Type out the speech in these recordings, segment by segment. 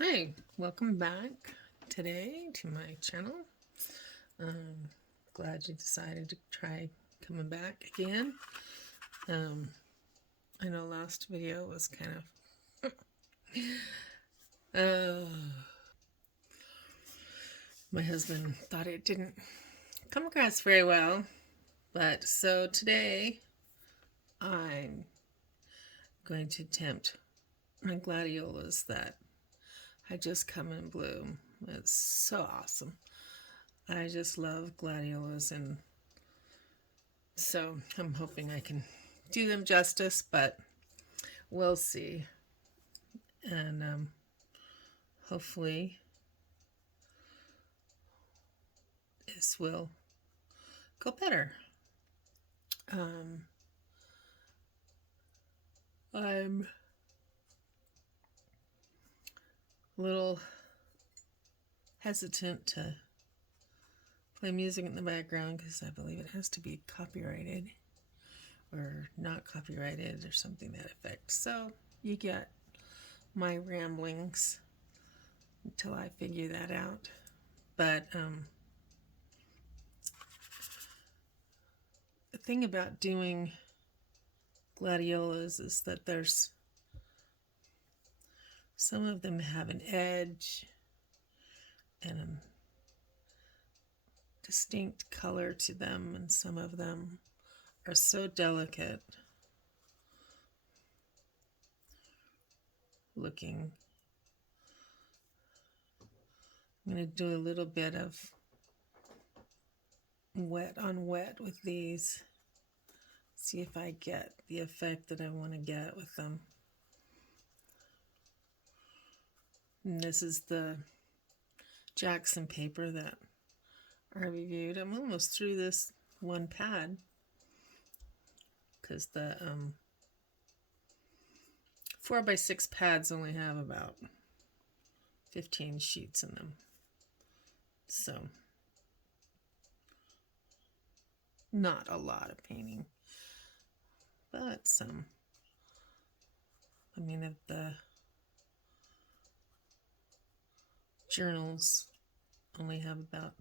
Hi, welcome back today to my channel. Um, Glad you decided to try coming back again. Um, I know last video was kind of uh, my husband thought it didn't come across very well, but so today I'm going to attempt my gladiolas that had just come in bloom. It's so awesome. I just love gladiolas, and so I'm hoping I can do them justice, but we'll see. And hopefully this will go better. Um, I'm a little hesitant to play music in the background because I believe it has to be copyrighted or not copyrighted or something to that effect. So you get my ramblings until I figure that out. But the thing about doing gladiolas is that there's some of them have an edge and a distinct color to them, and some of them are so delicate looking. I'm going to do a little bit of wet on wet with these, see if I get the effect that I want to get with them. And this is the Jackson paper that I reviewed. I'm almost through this one pad because the 4x6 pads only have about 15 sheets in them. So not a lot of painting, but some. I mean, if the journals only have about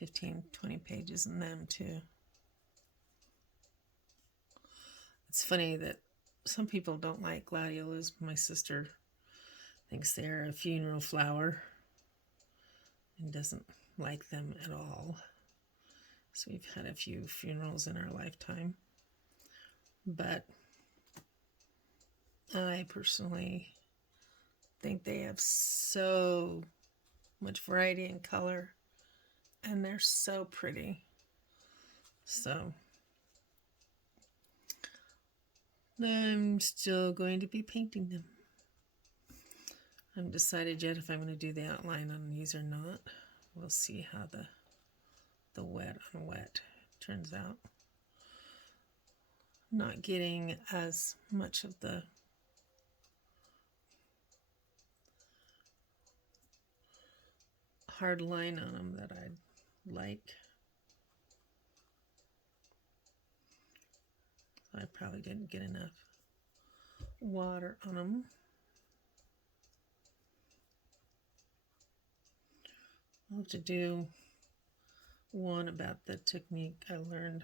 15-20 pages in them too. It's funny that some people don't like gladiolas. My sister thinks they're a funeral flower and doesn't like them at all. So we've had a few funerals in our lifetime. But I personally think they have so much variety in color and they're so pretty. So I'm still going to be painting them. I haven't decided yet if I'm going to do the outline on these or not. We'll see how the wet on wet turns out. Not getting as much of the hard line on them that I'd like. I probably didn't get enough water on them. I'll have to do one about the technique I learned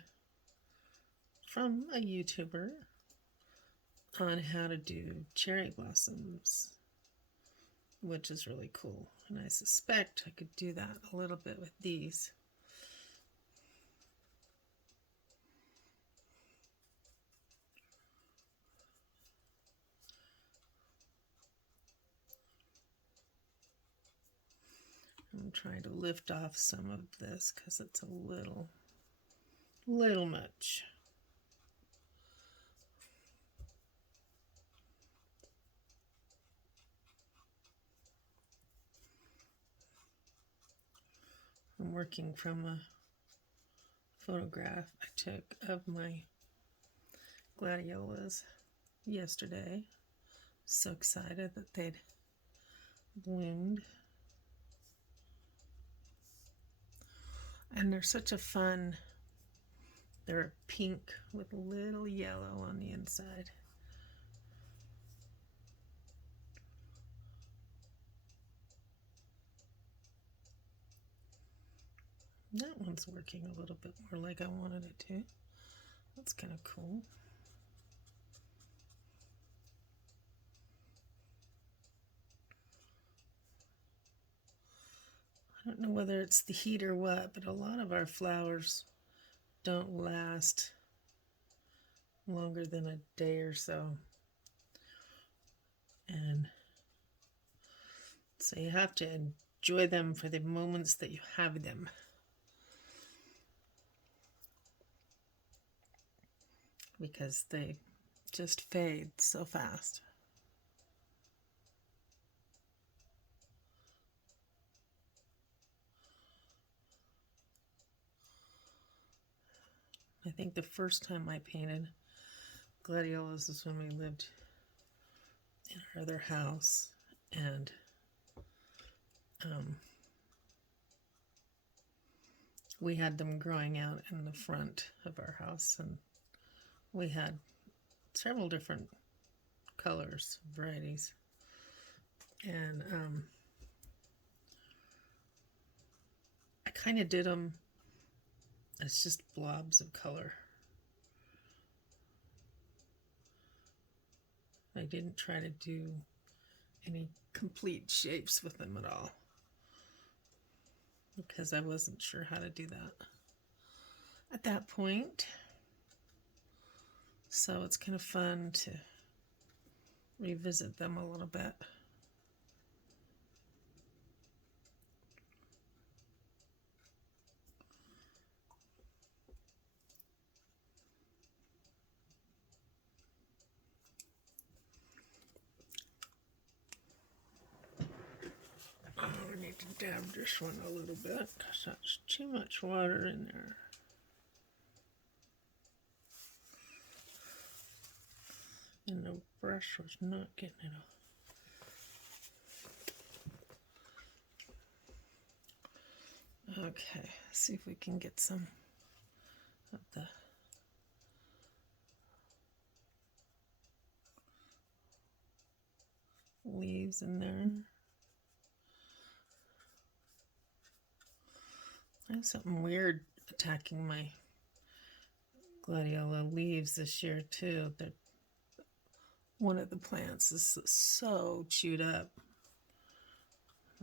from a YouTuber on how to do cherry blossoms, which is really cool. And I suspect I could do that a little bit with these. I'm trying to lift off some of this because it's a little much. I'm working from a photograph I took of my gladiolas yesterday. So excited that they'd bloomed. And they're such a fun, they're pink with a little yellow on the inside. That one's working a little bit more like I wanted it to. That's kind of cool. I don't know whether it's the heat or what, but a lot of our flowers don't last longer than a day or so. And so you have to enjoy them for the moments that you have them. Because they just fade so fast. I think the first time I painted gladiolus is when we lived in our other house, and we had them growing out in the front of our house, and we had several different colors, varieties, and I kind of did them as just blobs of color. I didn't try to do any complete shapes with them at all, because I wasn't sure how to do that at that point. So it's kind of fun to revisit them a little bit. Oh, I need to dab this one a little bit because that's too much water in there. And the brush was not getting it off. Okay, see if we can get some of the leaves in there. I have something weird attacking my gladiola leaves this year too. That one of the plants is so chewed up.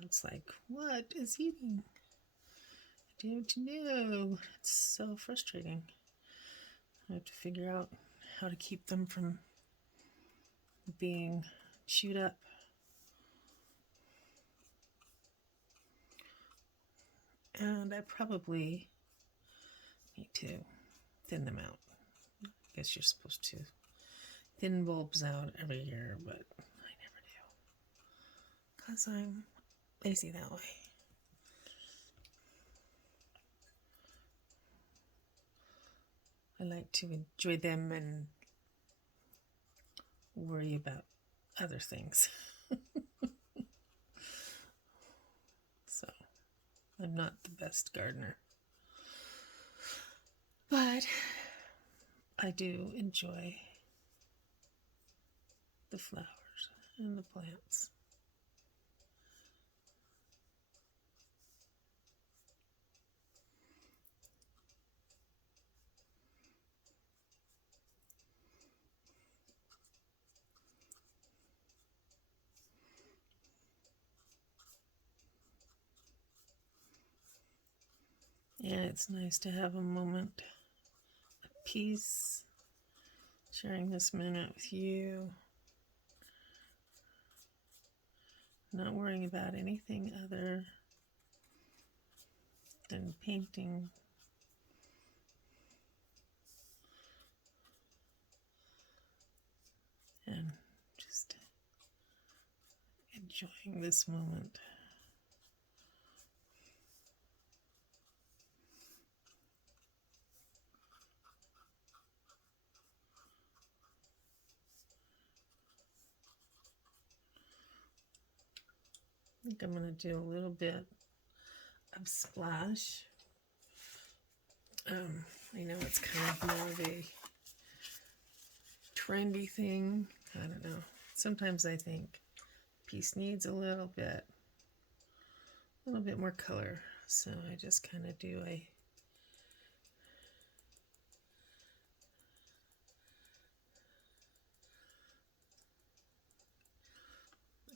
It's like, what is eating? I don't know. It's so frustrating. I have to figure out how to keep them from being chewed up. And I probably need to thin them out. I guess you're supposed to thin bulbs out every year, but I never do. Because I'm lazy that way. I like to enjoy them and worry about other things. So, I'm not the best gardener. But I do enjoy the flowers and the plants. Yeah, it's nice to have a moment of peace, sharing this minute with you, not worrying about anything other than painting. And just enjoying this moment. I think I'm going to do a little bit of splash. I know it's kind of more of a trendy thing. I don't know. Sometimes I think piece needs a little bit more color. So I just kind of do I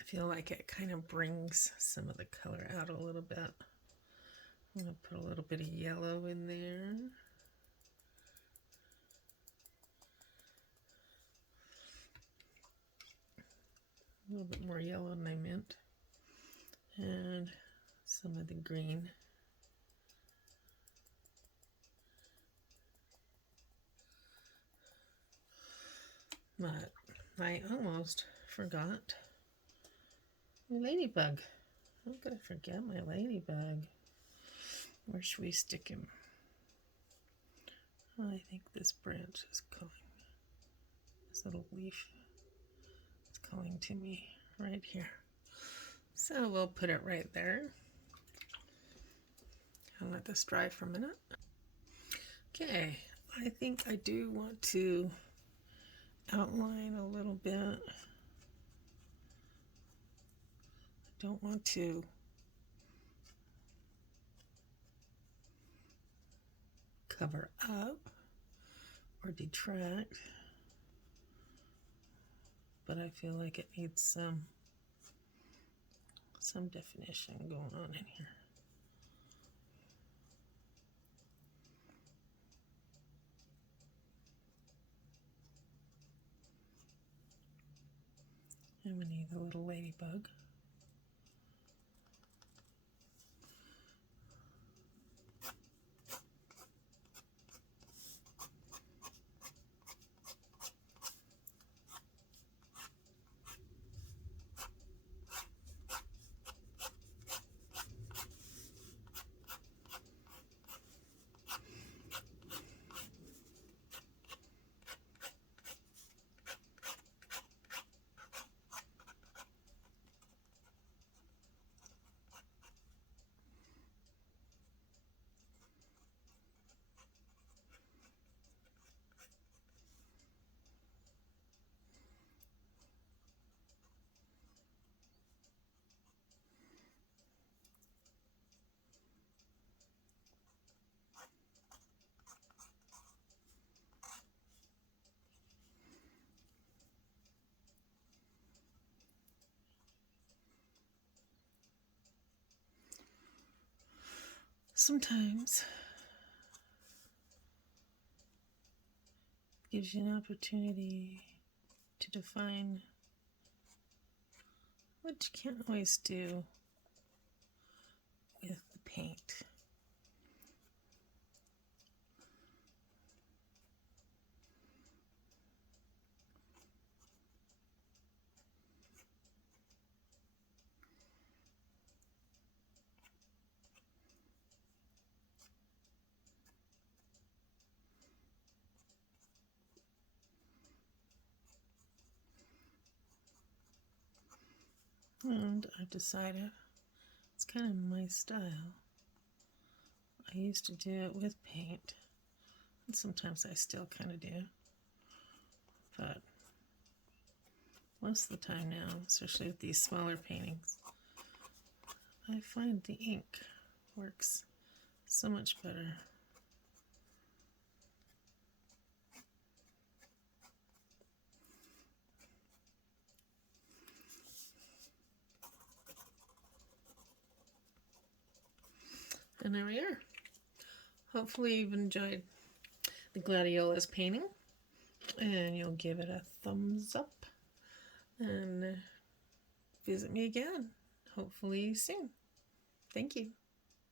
feel like it kind of brings some of the color out a little bit. I'm going to put a little bit of yellow in there. A little bit more yellow than I meant. And some of the green. But I almost forgot my ladybug. How could I forget my ladybug? Where should we stick him? I think this branch is calling. This little leaf is calling to me right here. So we'll put it right there. I'll let this dry for a minute. Okay, I think I do want to outline a little bit. I don't want to cover up or detract, but I feel like it needs some definition going on in here. And we need a little ladybug. Sometimes it gives you an opportunity to define what you can't always do with the paint. And I've decided it's kind of my style. I used to do it with paint, and sometimes I still kind of do. But most of the time now, especially with these smaller paintings, I find the ink works so much better. And there we are. Hopefully you've enjoyed the Gladiolus painting, and you'll give it a thumbs up and visit me again, hopefully soon. Thank you.